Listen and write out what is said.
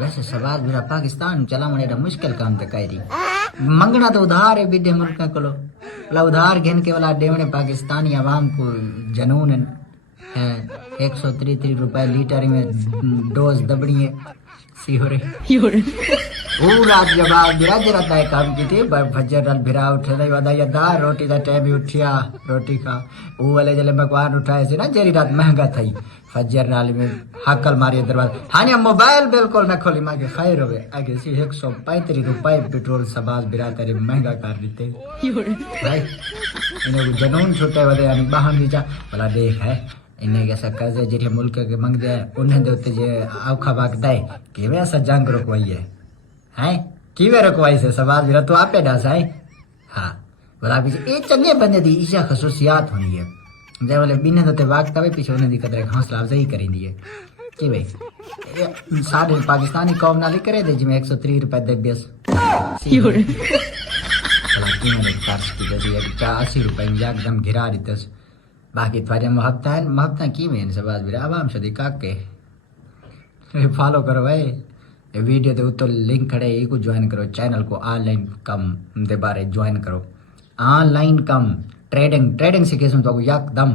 वैसे सवाल मेरा पाकिस्तान चला मने मुश्किल काम तो करी मंगना तो उधार है विदे मुल्क को वाला उधार घेन के वाला देवने पाकिस्तानी आवाम को जनून है 133 रुपए लीटर में डोज दबड़ी है सी हो रही पूरा जवाब गिरा जरा तय काम की थी भज्जर नाल भिरा उठे नहीं वादा यदा रोटी का टाइम ही उठिया रोटी खा वो वाले जले भगवान उठाए से ना जेरी रात महंगा थई फज्जर नाल में हकल मारी दरवाजा हाने मोबाइल बिल्कुल मैं खोली मांगे खैर होवे आगे सी 135 रुपए पेट्रोल सवाल भिरा तेरे महंगा कर देते भाई इन्हें जनून छुटे वाले यानी बाहर नीचा भला देख है इन्हें कैसा कर्जे जेठे मुल्क के मंग दे उन्हें देते जे औखा बागदा है कि वे ऐसा जंग रोकवाई है किवे रखवाई से सवाल मेरा तो आपे डासा है हाँ बोला पीछे ये चंगे बंदे दी ईशा खसूसियात होनी है जब बोले बिना तो वाकता है पीछे उन्हें दिक्कत रहे हौसला अफजाई करी दी है कि भाई सारे पाकिस्तानी कौम नाली करे दे जिमें 130 रुपए दे बेस मैंने खर्च की जैसे 80 रुपए एकदम घिरा दी बाकी तुम्हारे महत्ता की में सवाल मेरा आवाम से दिखा के फॉलो करो भाई वीडियो दे तो लिंक खड़े ये को ज्वाइन करो चैनल को ऑनलाइन कम दे बारे ज्वाइन करो ऑनलाइन कम ट्रेडिंग ट्रेडिंग सीखे तो एकदम